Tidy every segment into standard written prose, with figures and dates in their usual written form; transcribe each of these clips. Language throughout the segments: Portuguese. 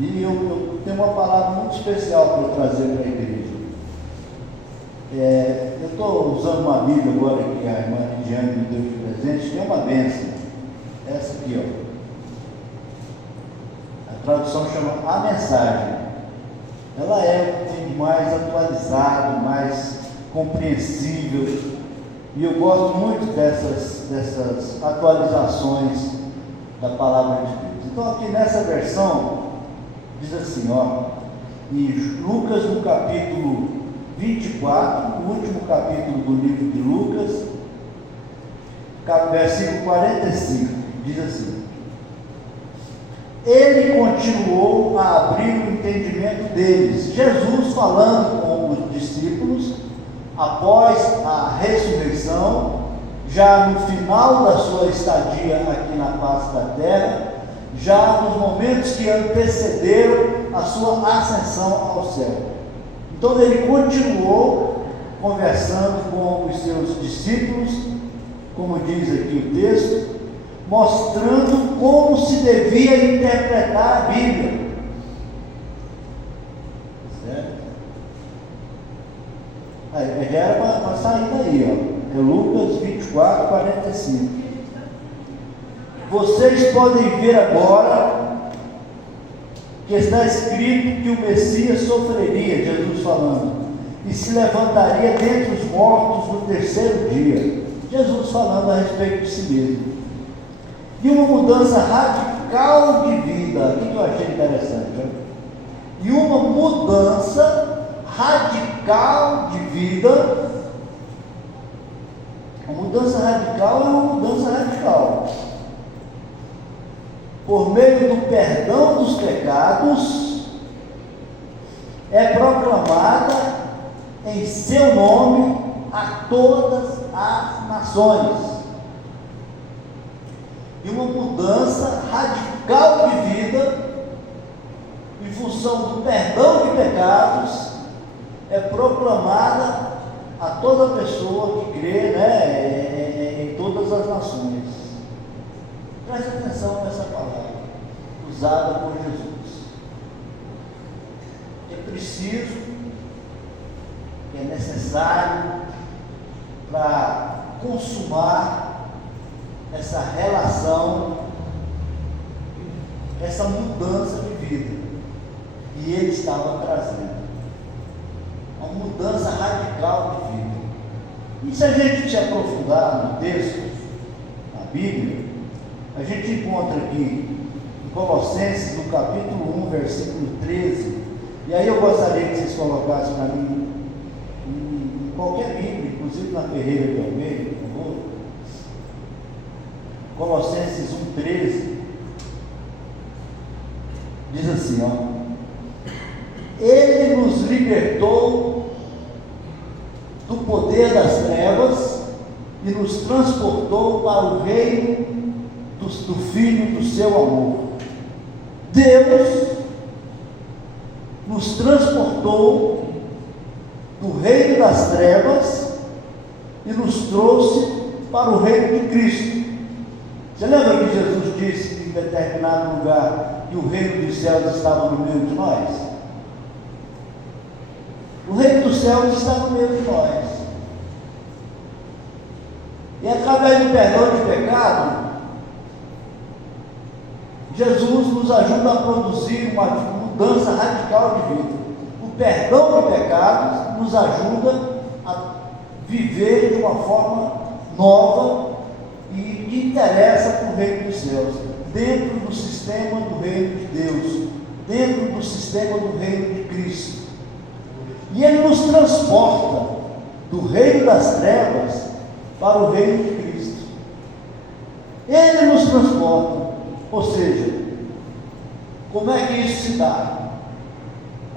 E eu tenho uma palavra muito especial para trazer para a igreja. Eu estou usando uma Bíblia agora que a irmã Lidiane me deu de presente, que é uma bênção. Essa aqui, ó. A tradução chama A Mensagem. Ela tem mais atualizado, mais compreensível. E eu gosto muito dessas atualizações da palavra de Deus. Então aqui nessa versão diz assim, ó, em Lucas no capítulo 24, o último capítulo do livro de Lucas, versículo 45, diz assim: ele continuou a abrir o entendimento deles, Jesus falando com os discípulos, após a ressurreição, já no final da sua estadia aqui na face da terra, já nos momentos que antecederam a sua ascensão ao céu. Então ele continuou conversando com os seus discípulos, como diz aqui o texto, mostrando como se devia interpretar a Bíblia. Certo? Já era para sair daí, ó. É Lucas 24, 45. Vocês podem ver agora que está escrito que o Messias sofreria, Jesus falando, e se levantaria dentre os mortos no terceiro dia. Jesus falando a respeito de si mesmo. E uma mudança radical de vida. O que eu achei interessante? Né? E uma mudança radical de vida. A mudança radical é uma mudança radical. Por meio do perdão dos pecados, é proclamada em seu nome a todas as nações. E uma mudança radical de vida, em função do perdão de pecados, é proclamada a toda pessoa que crê, né, em todas as nações. Preste atenção nessa palavra, usada por Jesus. É preciso, é necessário, para consumar essa relação, essa mudança de vida. E ele estava trazendo uma mudança radical de vida. E se a gente se aprofundar no texto, na Bíblia, a gente encontra aqui em Colossenses, no capítulo 1, versículo 13, e aí eu gostaria que vocês colocassem para mim em qualquer Bíblia, inclusive na Ferreira de Almeida, por favor. Colossenses 1,13 diz assim, ó: ele nos libertou do poder das trevas e nos transportou para o reino do Filho do seu amor. Deus nos transportou do reino das trevas e nos trouxe para o reino de Cristo. Você lembra que Jesus disse em determinado lugar que o reino dos céus estava no meio de nós? O reino dos céus está no meio de nós. E através do perdão de pecado, Jesus nos ajuda a produzir uma mudança radical de vida. O perdão de pecados nos ajuda a viver de uma forma nova e que interessa para o reino dos céus, dentro do sistema do reino de Deus, dentro do sistema do reino de Cristo. E ele nos transporta do reino das trevas para o reino de Cristo. Ele nos transporta. Ou seja, como é que isso se dá?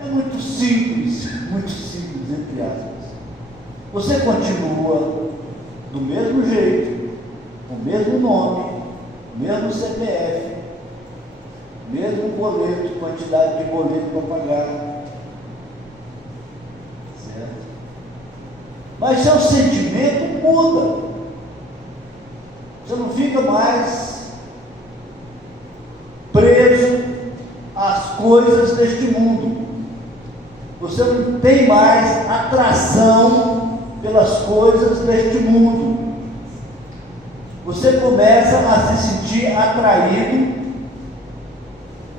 É muito simples, entre aspas. Você continua do mesmo jeito, com o mesmo nome, o mesmo CPF, mesmo boleto, quantidade de boleto para pagar, certo? Mas seu sentimento muda. Você não fica mais preso às coisas deste mundo. Você não tem mais atração pelas coisas deste mundo. Você começa a se sentir atraído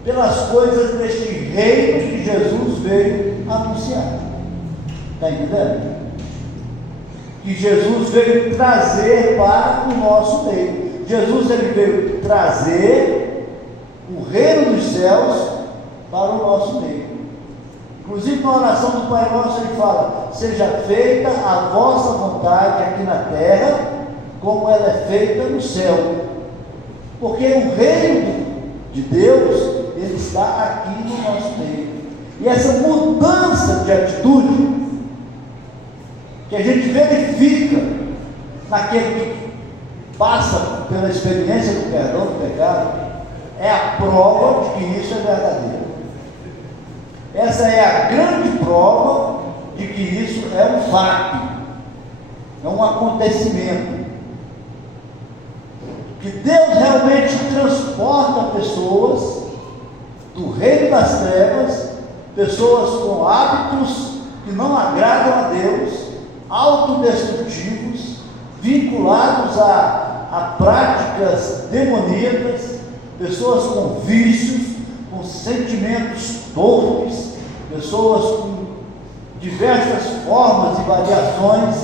pelas coisas deste reino que Jesus veio anunciar. Está entendendo? Que Jesus veio trazer para o nosso meio. Jesus ele veio trazer o reino dos céus para o nosso meio. Inclusive na oração do Pai Nosso ele fala: seja feita a vossa vontade aqui na terra, como ela é feita no céu. Porque o reino de Deus, ele está aqui no nosso meio. E essa mudança de atitude que a gente verifica naquele que passa pela experiência do perdão do pecado, é a prova de que isso é verdadeiro. Essa é a grande prova de que isso é um fato, é um acontecimento. Que Deus realmente transporta pessoas do reino das trevas, pessoas com hábitos que não agradam a Deus, autodestrutivos, vinculados a práticas demoníacas, pessoas com vícios, com sentimentos torpes, pessoas com diversas formas e variações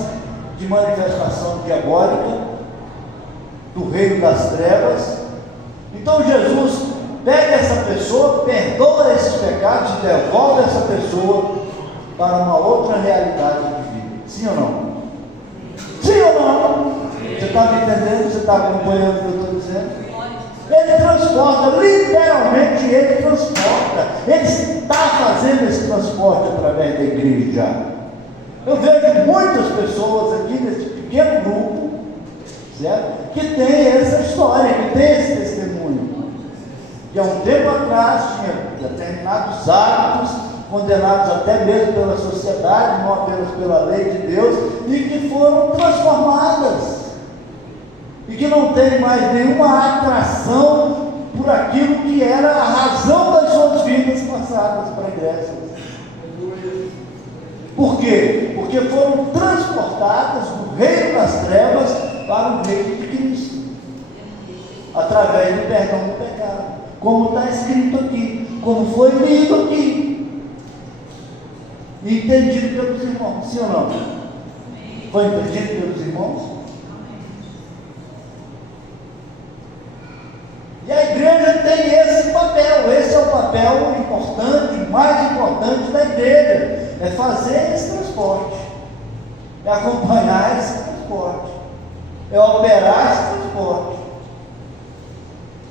de manifestação diabólica do reino das trevas. Então Jesus pega essa pessoa, perdoa esses pecados e devolve essa pessoa para uma outra realidade de vida. Sim ou não? Sim ou não? Você está me entendendo? Você está acompanhando o que eu estou dizendo? Ele transporta, literalmente ele transporta. Ele está fazendo esse transporte através da igreja. Eu vejo muitas pessoas aqui nesse pequeno grupo, certo? Que tem essa história, que tem esse testemunho. Que há um tempo atrás tinha determinados hábitos, condenados até mesmo pela sociedade, não apenas pela lei de Deus, e que foram transformadas. E que não tem mais nenhuma atração por aquilo que era a razão das suas vidas passadas pregressas. Por quê? Porque foram transportadas do reino das trevas para o reino de Cristo, através do perdão do pecado, como está escrito aqui, como foi lido aqui, e entendido pelos irmãos, sim ou não? Foi entendido pelos irmãos? E a igreja tem esse papel, esse é o papel importante, mais importante da igreja, é fazer esse transporte, é acompanhar esse transporte, é operar esse transporte,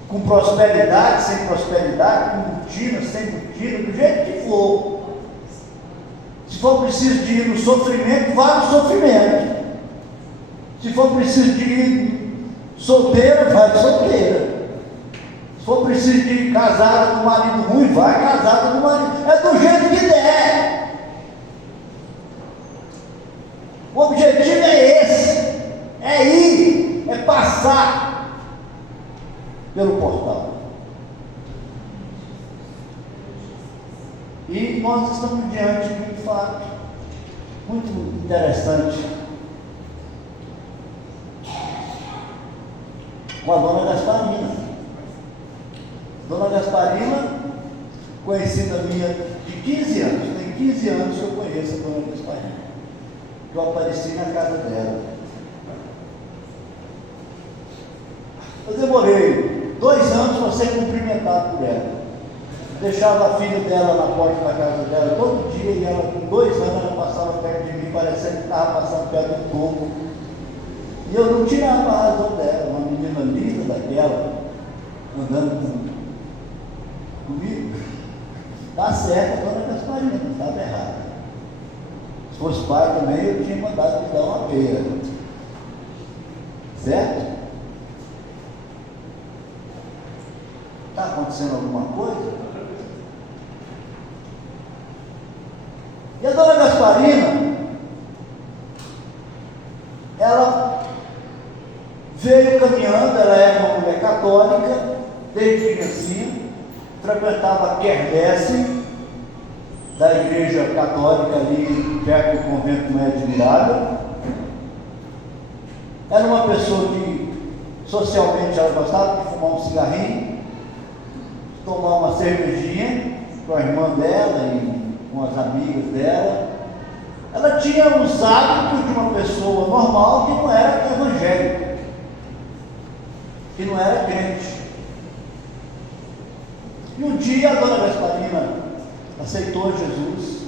com prosperidade, sem prosperidade, com rotina, sem rotina, do jeito que for. Se for preciso de ir no sofrimento, vá no sofrimento. Se for preciso de ir solteira, vai solteira. Se for preciso de ir casada com marido ruim, vai casada com marido. É do jeito que der. O objetivo é esse. É ir, é passar pelo portal. E nós estamos diante de um fato muito interessante com a dona Gasparina. Dona Gasparina, conhecida minha de 15 anos, tem 15 anos que eu conheço a dona Gasparina, que eu apareci na casa dela. Eu demorei 2 anos para ser cumprimentado por ela. Deixava a filha dela na porta da casa dela todo dia, e ela, com 2 anos, ela passava perto de mim, parecendo que estava passando perto do topo. E eu não tirava a razão dela, uma menina linda daquela, andando comigo. Está certo a dona Gasparina, não estava errado. Se fosse pai também, eu tinha mandado me dar uma peia. Certo? Está acontecendo alguma coisa? E a dona Gasparina, ela veio caminhando, ela era uma mulher católica, desde criancinha, frequentava a quermesse da igreja católica ali perto do convento Mãe Admirável. Era uma pessoa que socialmente ela gostava de fumar um cigarrinho, de tomar uma cervejinha com a irmã dela e com as amigas dela. Ela tinha os hábitos de uma pessoa normal que não era evangélica, que não era crente. E um dia a dona Gasparina aceitou Jesus.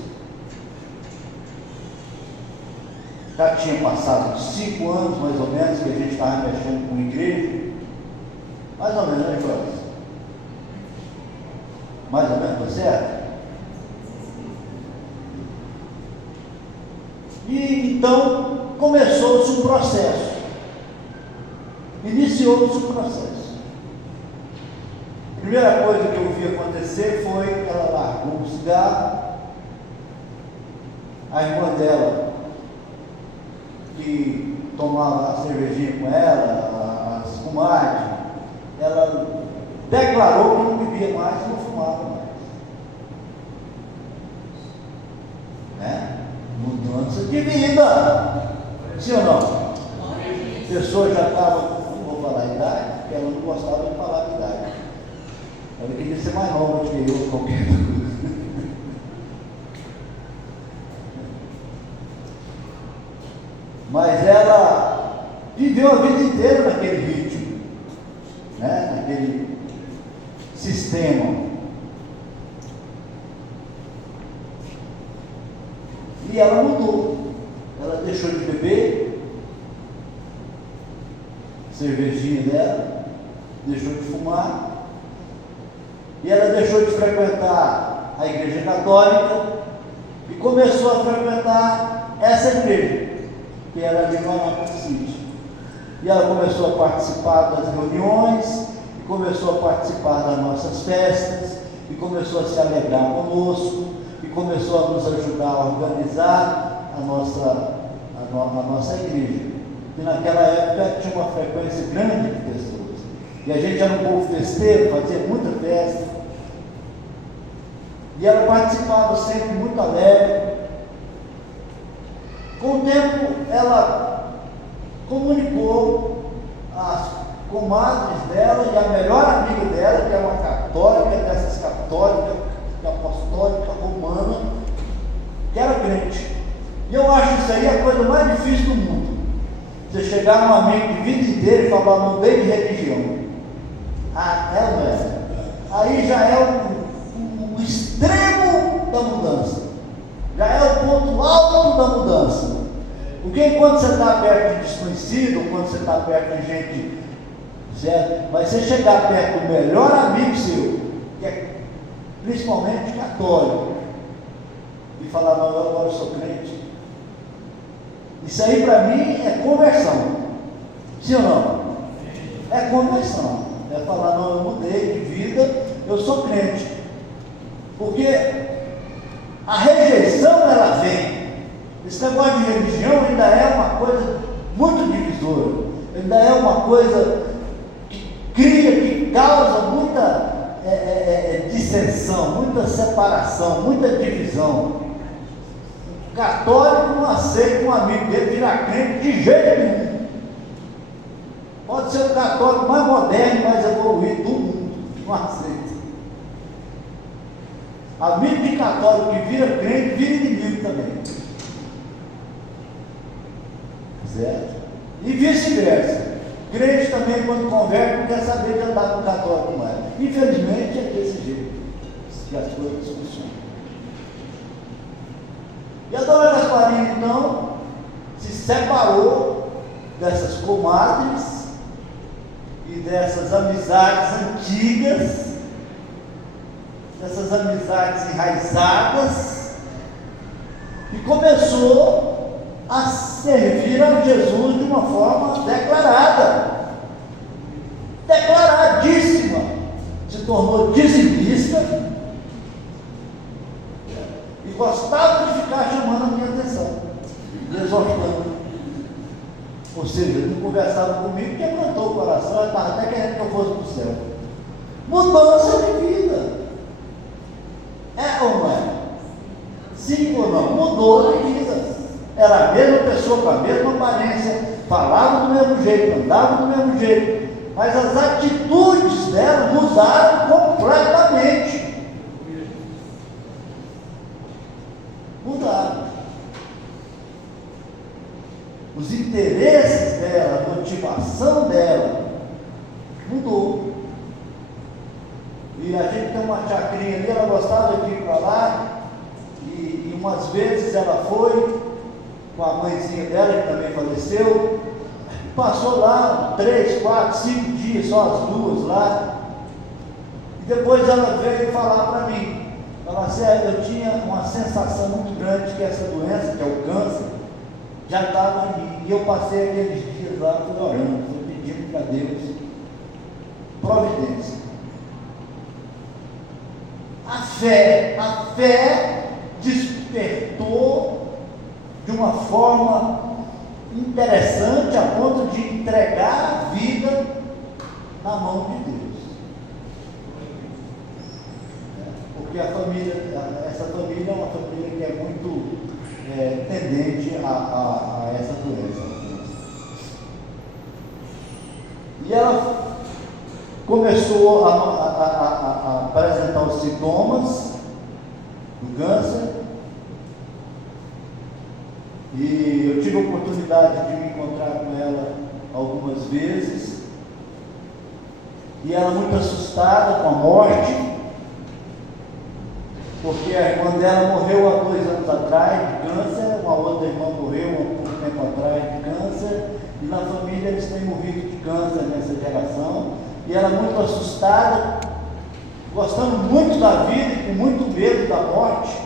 Já tinha passado 5 anos mais ou menos que a gente estava mexendo com a igreja. Mais ou menos, né, Jorge? Mais ou menos, tá certo? E então começou-se um processo. Iniciou-se um processo. A primeira coisa que eu vi acontecer foi que ela largou o cigarro. A irmã dela, que tomava a cervejinha com ela, as fumagens, ela declarou que não bebia mais e não fumava mais. Né? Mudança de vida. Sim ou não? A pessoa já estava, não vou falar a idade, porque ela não gostava de falar a idade. Ela queria ser mais nova do que eu, qualquer coisa. Mas ela viveu a vida inteira naquele ritmo, né? Naquele sistema. E ela mudou. Ela deixou de beber cervejinha dela, deixou de fumar, e ela deixou de frequentar a igreja católica e começou a frequentar essa igreja, que era ali no Anápolis City. E ela começou a participar das reuniões, e começou a participar das nossas festas, e começou a se alegrar conosco, e começou a nos ajudar a organizar a nossa igreja. E naquela época tinha uma frequência grande de pessoas. E a gente era um povo festeiro, fazia muita festa. E ela participava sempre muito alegre. Com o tempo, ela comunicou às comadres dela e a melhor amiga dela, que é uma católica, dessas católicas, apostólica, romana, que era crente. E eu acho isso aí a coisa mais difícil do mundo. Você chegar num amigo de vida inteira e falar, mudei de religião. Ah, é ou não é? Aí já é o extremo da mudança. Já é o ponto alto da mudança. Porque quando você está perto de desconhecido, quando você está perto de gente, certo? Mas você chegar perto do melhor amigo seu, que é principalmente católico, e falar, não, eu agora sou crente. Isso aí para mim é conversão. Sim ou não? É conversão. É falar, não, eu mudei de vida, eu sou crente. Porque a rejeição ela vem. Esse negócio de religião ainda é uma coisa muito divisora. Ainda é uma coisa que cria, que causa muita dissensão, muita separação, muita divisão. O católico não aceita um amigo dele virar crente de jeito nenhum. Pode ser o católico mais moderno, mais evoluído do mundo, não aceita. Amigo de católico que vira crente, vira inimigo também. Certo? E vice-versa. Crente também, quando converte, não quer saber de andar com o católico mais. Infelizmente, é desse jeito que as coisas funcionam. E a dona Gasparina, então, se separou dessas comadres e dessas amizades antigas, dessas amizades enraizadas, e começou a servir a Jesus de uma forma declaradíssima. Se tornou dizimista e gostava de ficar chamando a minha atenção, me exortando. Ou seja, ele não conversava comigo, quebrantou o coração, ele estava até querendo que eu fosse para o céu. Mudança de vida. mudou de vida. Era a mesma pessoa, com a mesma aparência, falava do mesmo jeito, andava do mesmo jeito, mas as atitudes dela mudaram completamente. Mudaram. Os interesses dela, a motivação dela mudou. E a gente tem uma chacrinha ali, ela gostava de ir para lá, e umas vezes ela foi com a mãezinha dela, que também faleceu, passou lá 3, 4, 5 dias, só as duas lá, e depois ela veio falar para mim, ela disse, eu tinha uma sensação muito grande que essa doença, que é o câncer, já estava em mim, e eu passei aqueles dias lá, fui orando, fui pedindo para Deus providência. A fé despertou de uma forma interessante a ponto de entregar a vida na mão de Deus. Porque essa família é uma família que é muito tendente a essa doença. E ela começou a apresentar os sintomas do câncer, e eu tive a oportunidade de me encontrar com ela algumas vezes, e ela muito assustada com a morte, porque a irmã dela morreu há 2 anos atrás de câncer, uma outra irmã morreu há pouco tempo atrás de câncer, e na família eles têm morrido de câncer nessa geração, e ela muito assustada, gostando muito da vida e com muito medo da morte.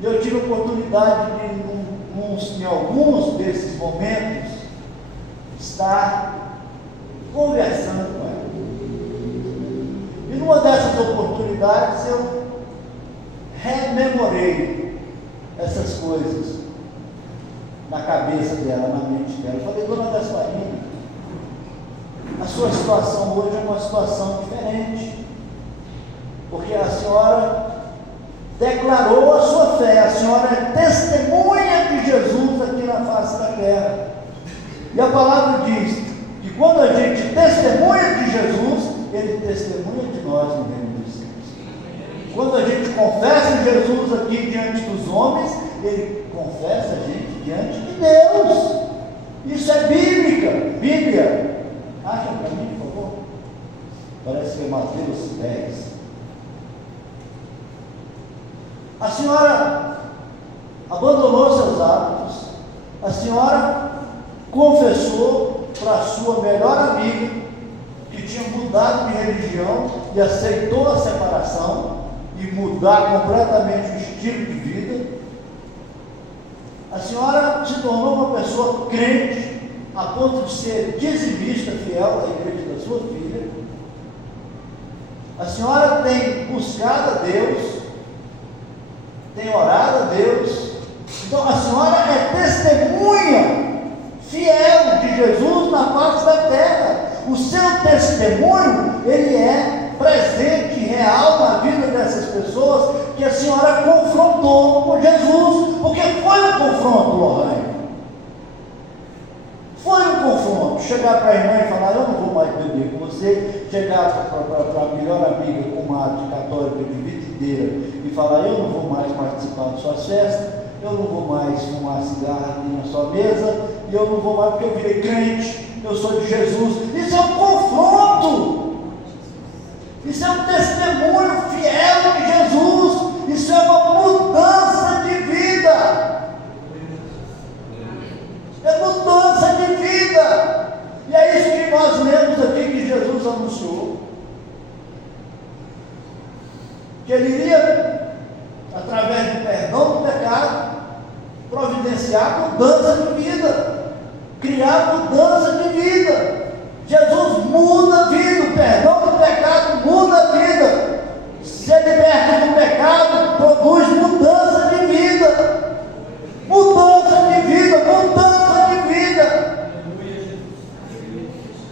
E eu tive a oportunidade de, em alguns desses momentos, estar conversando com ela. E numa dessas oportunidades eu rememorei essas coisas na cabeça dela, na mente dela. Eu falei, dona Gasparina, a sua situação hoje é uma situação diferente, porque a senhora declarou a sua fé, a senhora é testemunha de Jesus aqui na face da terra. E a palavra diz que quando a gente testemunha de Jesus, Ele testemunha de nós no reino dos céus. Quando a gente confessa Jesus aqui diante dos homens, Ele confessa a gente diante de Deus. Isso é Bíblia. Acha para mim, por favor? Parece que é Mateus 10. A senhora abandonou seus hábitos, a senhora confessou para a sua melhor amiga que tinha mudado de religião e aceitou a separação e mudar completamente o estilo de vida. A senhora se tornou uma pessoa crente a ponto de ser dizimista fiel da igreja da sua filha. A senhora tem buscado a Deus, tem orado a Deus. Então a senhora é testemunha fiel de Jesus na face da terra. O seu testemunho, ele é presente, real na vida dessas pessoas que a senhora confrontou com Jesus, porque foi um confronto, Lorraine. Foi um confronto, chegar para a irmã e falar, eu não vou mais beber com você, chegar para a melhor amiga, comadre católica de videira e falar, eu não vou mais participar de suas festas, eu não vou mais fumar cigarro aqui na sua mesa, e eu não vou mais porque eu virei crente, eu sou de Jesus. Isso é um confronto, isso é um testemunho fiel de Jesus, isso é uma mudança de vida. É mudança de vida. E é isso que nós lemos aqui que Jesus anunciou. Que Ele iria, através do perdão do pecado, providenciar mudança de vida, criar mudança de vida. Jesus muda a vida, o perdão do pecado muda a vida. Ser liberto do pecado produz mudança de vida. Mudança de vida, mudança de vida.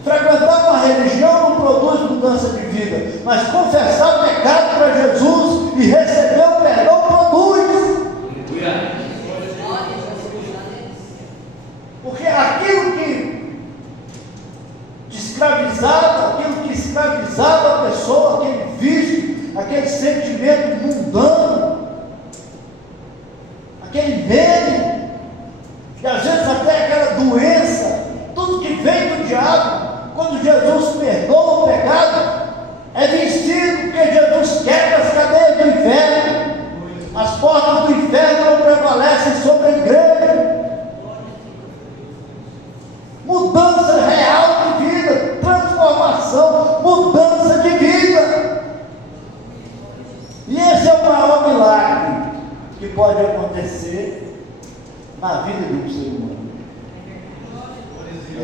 Frequentar uma religião não produz mudança de vida, mas confessar o pecado para Jesus e receber o perdão produz. pessoa, aquele vício, aquele sentimento mundano, aquele medo, e às vezes até aquela doença, tudo que vem do diabo. Quando Jesus perdoa o pecado, é vencido, porque Jesus quebra as cadeias do inferno. As portas do inferno não prevalecem sobre a igreja. Mudança real de vida, transformação, mudança de vida. E esse é o maior milagre que pode acontecer na vida de um ser humano.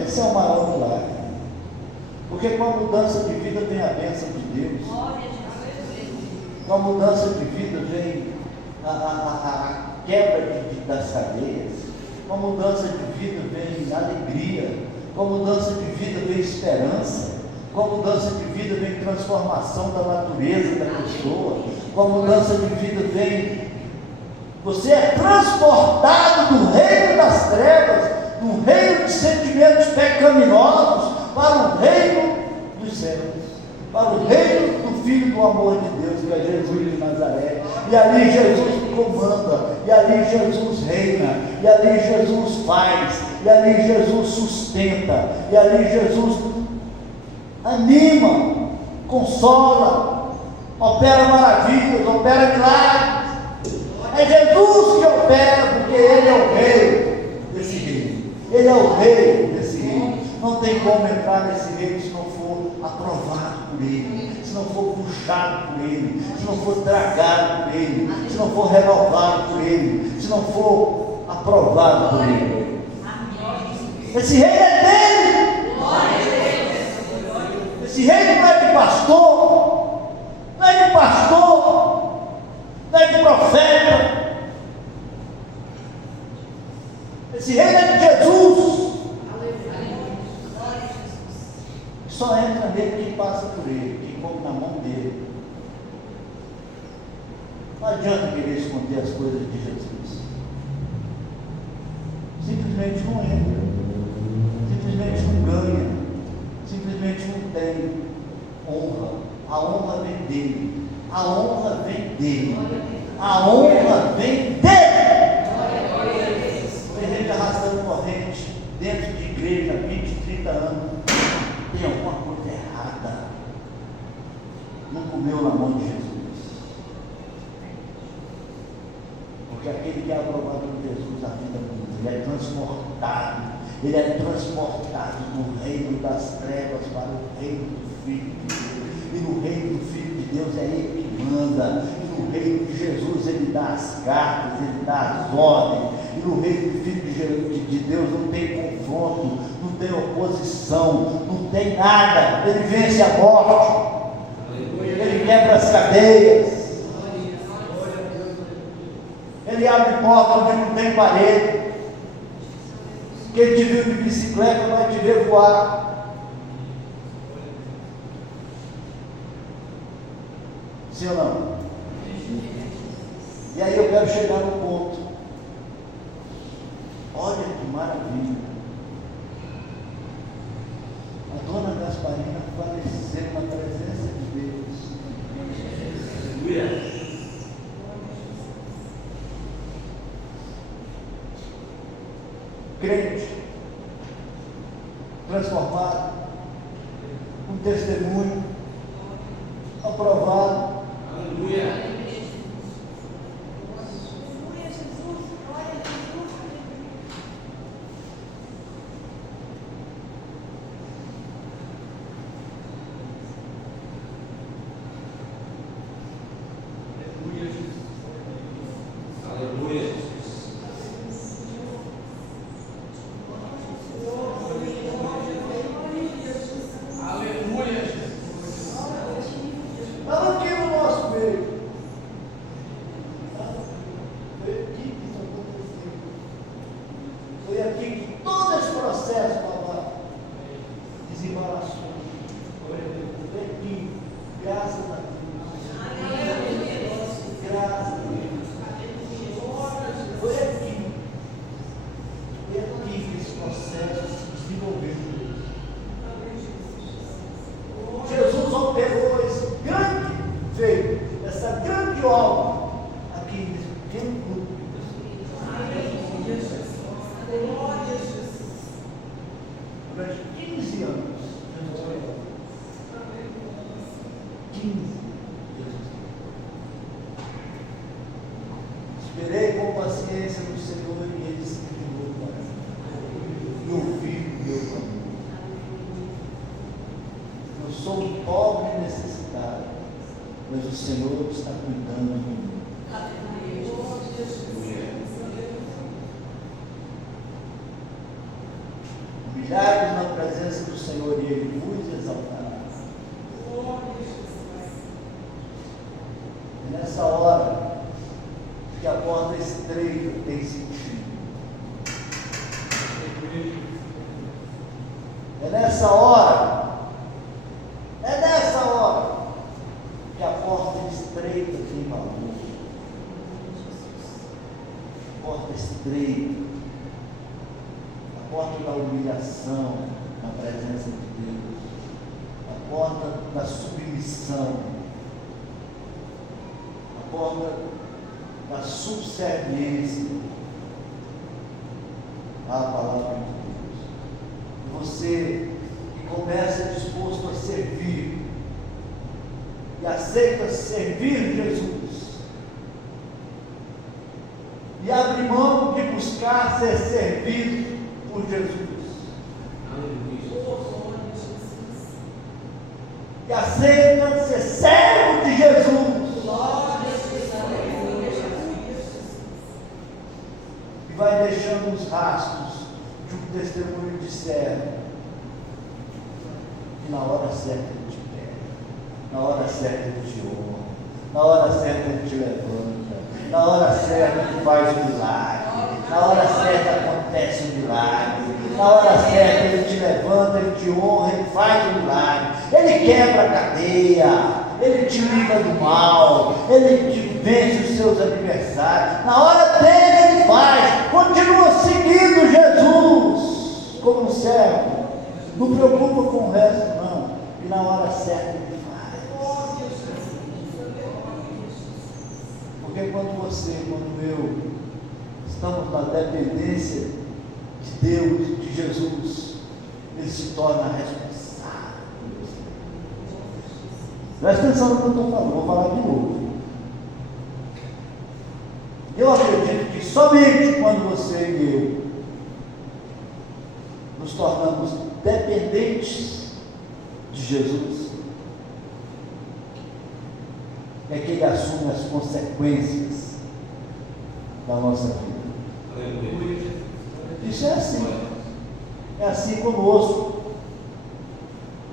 Esse é o maior milagre. Porque com a mudança de vida vem a bênção de Deus. Com a mudança de vida vem a quebra das cadeias. Com a mudança de vida vem alegria. Com a mudança de vida vem esperança. Com a mudança de vida vem transformação da natureza da pessoa. Com a mudança de vida vem... Você é transportado do reino das trevas, do reino de sentimentos pecaminosos, para o reino dos céus, para o reino do Filho do amor de Deus, que é Jesus de Nazaré. E ali Jesus comanda, e ali Jesus reina, e ali Jesus faz, e ali Jesus sustenta, e ali Jesus anima, consola, opera maravilhas, opera milagres. É Jesus que opera, porque Ele é o rei desse reino. Ele é o rei desse reino. Não tem como entrar nesse reino se não for aprovado por Ele, se não for puxado por Ele, se não for tragado por Ele, se não for renovado por Ele, se não for aprovado por Ele. Esse reino é dele. Esse reino não é de pastor, não é de pastor, não é de profeta. Esse reino é de Jesus. Só entra nele quem passa por ele, quem come na mão dele. Não adianta querer esconder as coisas de Jesus. Simplesmente não entra, simplesmente não ganha, simplesmente não tem honra. A honra vem dele, a honra vem dele, a honra vem dele. Tem gente arrastando corrente dentro de igreja há 20, 30 anos. Tem alguma coisa errada. Não comeu na mão de Jesus. Porque aquele que é aprovado por Jesus, a vida muda. Ele é transportado. Ele é transportado do reino das trevas para o reino do Filho de Deus. E no reino do Filho de Deus é Ele que manda. E no reino de Jesus Ele dá as cartas, Ele dá as ordens. E no reino do Filho de Deus não tem confronto, não tem oposição, não tem nada. Ele vence a morte, Ele quebra as cadeias, Ele abre porta onde não tem parede. Quem te viu de bicicleta vai te ver voar. Sim ou não? E aí eu quero chegar no ponto. Olha que maravilha. A dona Gasparina faleceu na presença de Deus. Aleluia. Crente, transformado, um testemunho, aprovado. Aleluia. 15, Jesus. Esperei com paciência no Senhor e Ele se inclinou para mim e ouviu o meu clamor. Eu sou um pobre e necessitado, mas o Senhor está cuidando de mim. Humilhai-vos na presença do Senhor e Ele vos exaltará. É nessa hora que a porta estreita tem sentido. É nessa hora que a porta estreita tem valor. Porta estreita, a porta da humilhação na presença de Deus, a porta da submissão, a porta da subserviência à palavra de Deus. Você que começa disposto a servir e aceita servir Jesus e abre mão de buscar ser servido por Jesus e aceita ser servo de Jesus e vai deixando os rastros de um testemunho de servo que na hora certa ele te pega, na hora certa ele te honra, na hora certa ele te levanta, na hora certa ele faz o milagre, na hora certa acontece o milagre, na hora certa ele te levanta, ele te honra, ele faz o milagre, ele quebra a cadeia, ele te livra do mal, ele te vence os seus adversários, na hora dele ele faz, continua seguindo Jesus como um servo, não preocupa com o resto não, e na hora certa ele faz. Porque quando você, quando eu estamos na dependência de Deus, de Jesus, ele se torna responsável por você. Presta atenção no que eu estou falando, vou falar de novo. Eu acredito que somente quando você e eu nos tornamos dependentes de Jesus, é que Ele assume as consequências da nossa vida. Isso é assim. É assim conosco.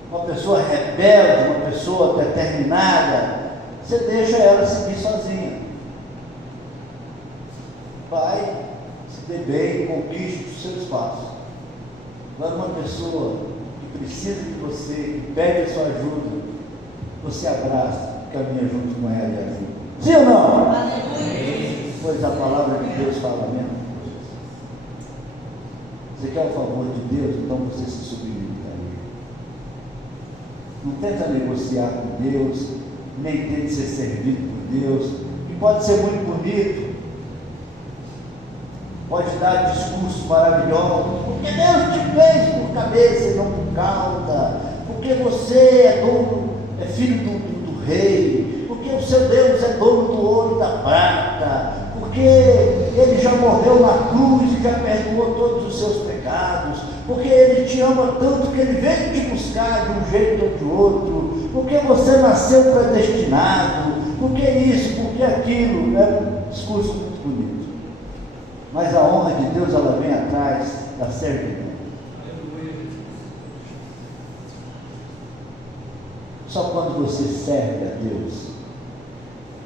Uma pessoa rebelde, uma pessoa determinada, você deixa ela seguir sozinha. Vai, se dê bem, conquiste o seu espaço. Agora uma pessoa que precisa de você, que pede a sua ajuda, você abraça, caminha junto com ela e ajuda. Sim ou não? Aleluia. Pois a palavra de Deus fala mesmo. Você quer o favor de Deus, então você se submete a Ele. Não tenta negociar com Deus, nem tente ser servido por Deus, e pode ser muito bonito, pode dar discursos maravilhosos, porque Deus te fez por cabeça e não por cauda, porque você é dono, é filho do rei, porque o seu Deus é dono do ouro e da prata, porque Ele já morreu na cruz e já perdoou todos os seus pecados, porque Ele te ama tanto que Ele veio te buscar de um jeito ou de outro, porque você nasceu predestinado, porque isso, porque aquilo, é um discurso muito bonito. Mas a honra de Deus, ela vem atrás da servidão. Só quando você serve a Deus,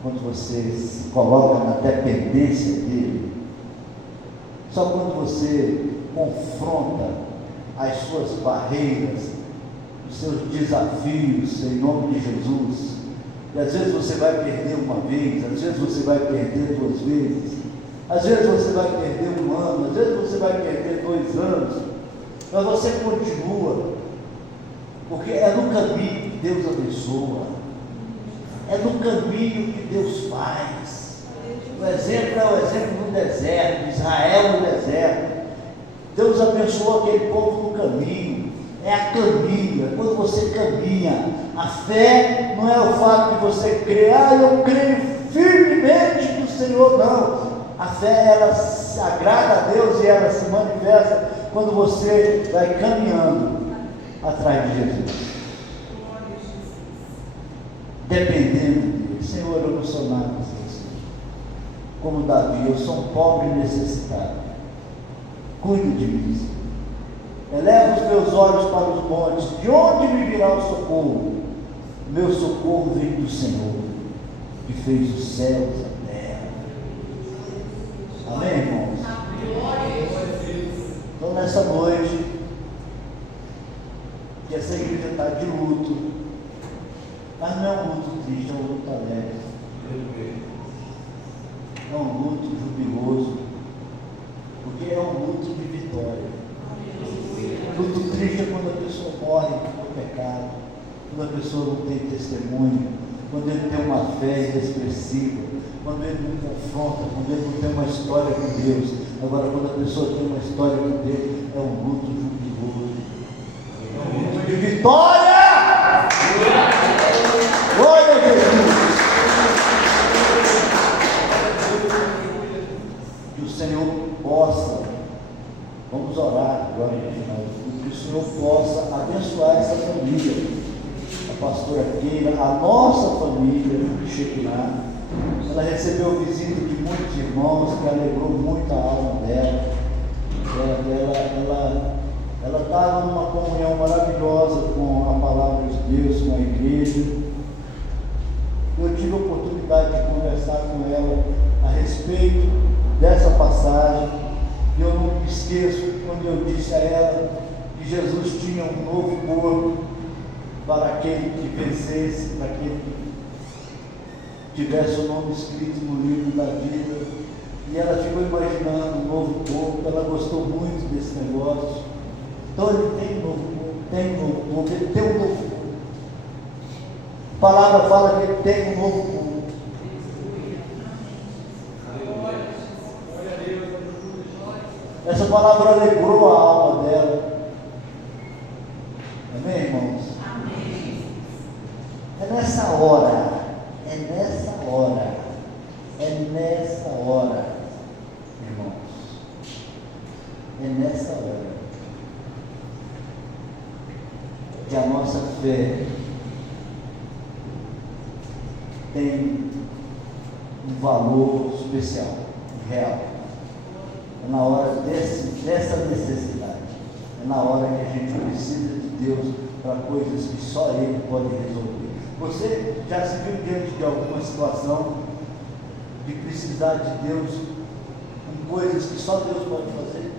quando você se coloca na dependência dEle, só quando você confronta as suas barreiras, os seus desafios em nome de Jesus, e às vezes você vai perder uma vez, às vezes você vai perder 2 vezes, às vezes você vai perder 1 ano, às vezes você vai perder 2 anos, mas você continua, porque é no caminho que Deus abençoa, é no caminho que Deus faz. O exemplo é o exemplo do deserto, de Israel no deserto. Deus abençoou aquele povo no caminho, é a caminho, é quando você caminha. A fé não é o fato de você crer, eu creio firmemente no Senhor, não. A fé, ela se agrada a Deus e ela se manifesta quando você vai caminhando atrás de Jesus, dependendo dele. Senhor, eu não sou nada sem você. Como Davi, eu sou um pobre e necessitado. Cuide de mim, Senhor. Eleva os meus olhos para os montes. De onde me virá o socorro? Meu socorro vem do Senhor, que fez os céus e a terra. Amém, irmãos? Então, nessa noite, que essa igreja está de luto, mas não é um luto triste, é um luto alegre. É um luto jubiloso, porque é um luto de vitória. Luto triste é quando a pessoa morre por pecado, quando a pessoa não tem testemunho, quando ele tem uma fé inexpressiva, quando ele não confronta, quando ele não tem uma história com Deus. Agora, quando a pessoa tem uma história com Deus, é um luto jubiloso, é um luto de vitória. Glória a Jesus. Que o Senhor possa, vamos orar agora no final, que o Senhor possa abençoar essa família, a pastora Keila, a nossa família de Shekinah. Ela recebeu visita de muitos irmãos, que alegrou muito a alma dela. Ela estava numa comunhão maravilhosa com a palavra de Deus, com a igreja. Eu tive a oportunidade de conversar com ela a respeito dessa passagem, e eu não me esqueço quando eu disse a ela que Jesus tinha um novo corpo para aquele que vencesse, para aquele que tivesse o nome escrito no livro da vida. E ela ficou imaginando um novo corpo, ela gostou muito desse negócio. Então ele tem um novo corpo, ele tem um novo corpo. A palavra fala que ele tem um novo corpo. Essa palavra alegrou a alma dela. Amém, irmãos? Amém. É nessa hora, irmãos, é nessa hora que a nossa fé tem um valor especial, real. É na hora dessa necessidade, é na hora que a gente precisa de Deus para coisas que só Ele pode resolver. Você já se viu diante de alguma situação de precisar de Deus com coisas que só Deus pode fazer?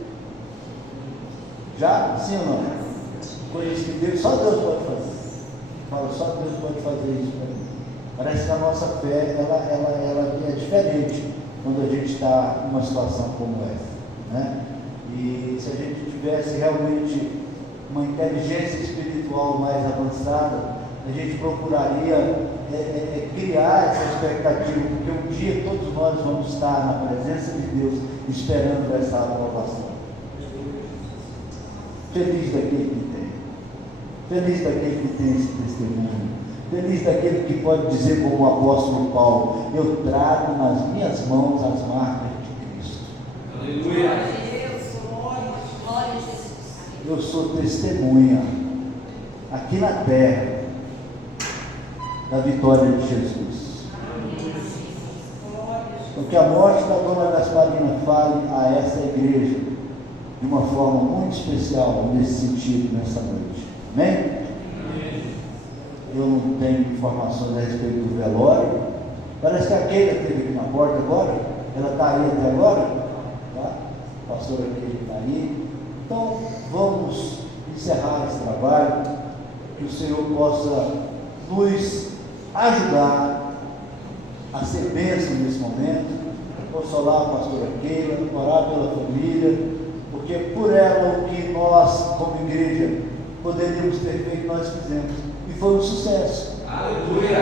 Já? Sim ou não? Coisas que só Deus pode fazer. Fala, só Deus pode fazer isso para mim. Parece que a nossa fé ela é diferente quando a gente está numa situação como essa, né? E se a gente tivesse realmente uma inteligência espiritual mais avançada, a gente procuraria criar essa expectativa, porque um dia todos nós vamos estar na presença de Deus esperando essa aprovação. Feliz daquele que tem esse testemunho, feliz daquele que pode dizer como o apóstolo Paulo: eu trago nas minhas mãos as marcas de Cristo. Aleluia. Eu sou testemunha aqui na terra da vitória de Jesus. Então, que a morte da dona Gasparina fale a essa igreja de uma forma muito especial nesse sentido, nessa noite. Amém? Eu não tenho informações a respeito do velório. Parece que a Keila esteve aqui na porta agora. Ela está aí até agora, tá? A pastora Keila está aí. Então, vamos encerrar esse trabalho, que o Senhor possa nos ajudar a ser bênção nesse momento, consolar a pastora Keila, orar pela família, porque por ela o que nós, como igreja, poderíamos ter feito, nós fizemos, e foi um sucesso. Aleluia.